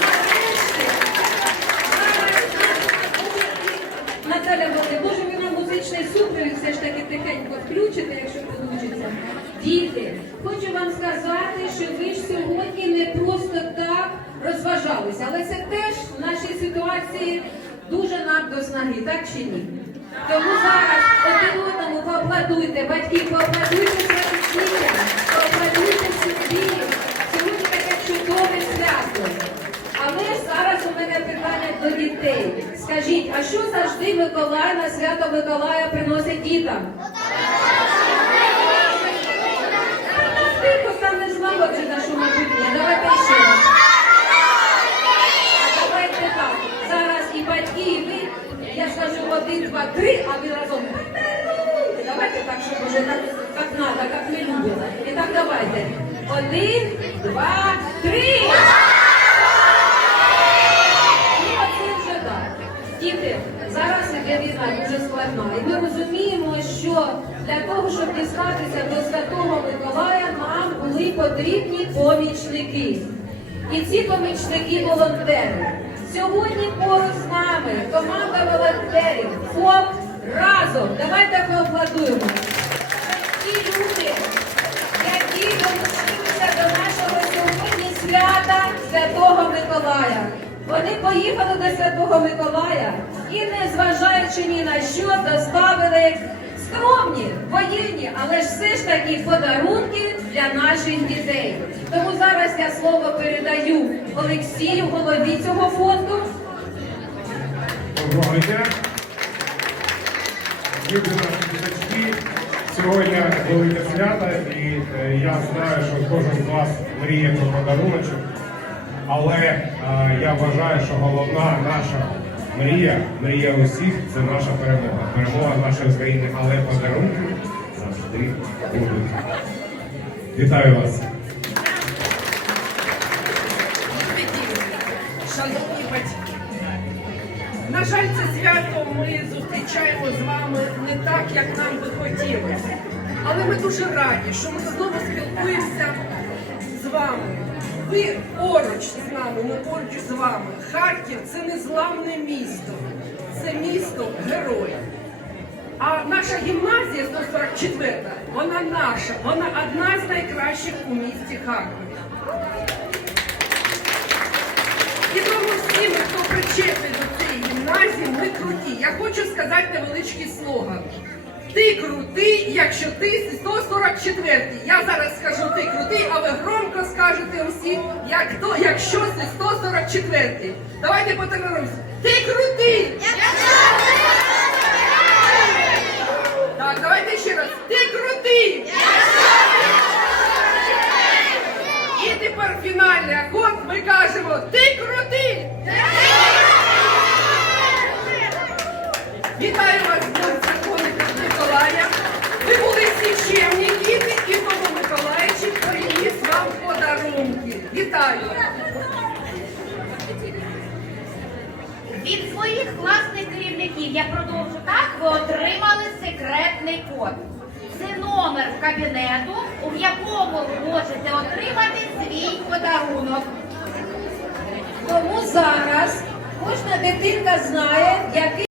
нарешті. Наталя Володимирівна, може ви нам музичний супровід все ж таки тихенько включите, якщо вийде. Діти, хочу вам сказати, що ви ж сьогодні не просто так розважалися, але це теж в нашій ситуації дуже нам до снаги, так чи ні? Тому зараз один одному поаплодуйте, батьки, поаплодуйте своїм дітям, поаплодуйте собі. Сьогодні таке чудове свято. Але ж зараз у мене питання дітей. Скажіть, а що завжди Миколай на свято Миколая приносить дітям? Тихо там не злагоджена, майбутнє. Давайте ще раз. Давайте так. Зараз і батьки, і ви. Я скажу один, два, три, а ви разом. Давайте так, щоб уже так, як надо, як ми любимо. І так давайте. Один, два, три. Дуже. І ми розуміємо, що для того, щоб дістатися до Святого Миколая, нам були потрібні помічники. І ці помічники волонтери. Сьогодні поруч з нами команда волонтерів ФОП разом. Давайте поаплодуємо. Ті люди, які долучилися до нашого сьогодні свята Святого Миколая. Вони поїхали до Святого Миколая і, незважаючи ні на що, доставили скромні, воєнні, але ж все ж таки подарунки для наших дітей. Тому зараз я слово передаю Олексію, голові цього фонду. Доброго дня. Любі наші діточки. Сьогодні велике свято, і е, я знаю, що кожен з вас мріє про подаруночок. Але е, я вважаю, що головна наша мрія, мрія усіх це наша перемога. Перемога нашої країни, але подарунки завжди будуть. Вітаю вас! Шановні батьки, на жаль, це свято ми зустрічаємо з вами не так, як нам би хотілося. Але ми дуже раді, що ми знову спілкуємося з вами. Ви поруч з нами, ми поруч з вами. Харків це незламне місто, це місто герой. А наша гімназія 144, вона наша, вона одна з найкращих у місті Харкові. І тому всі хто причетний до цієї гімназії, ми круті. Я хочу сказати невеличкий слоган. Ти крутий, якщо ти 144. Я зараз скажу ти крутий, а ви громко скажете усі, як то, якщо ти 144. Давайте потренуємося. Ти крутий! Так, давайте ще раз. Ти крутий! І тепер фінальний акорд ми кажемо Ти крутий! Вітаю вас, з закони Миколая. Ви були всі чемні діти, і тому Миколаївчик приніс вам подарунки. Вітаю! Від своїх класних керівників я продовжу так, ви отримали секретний код. Це номер кабінету, у якому ви можете отримати свій подарунок. Тому зараз кожна дитинка знає, який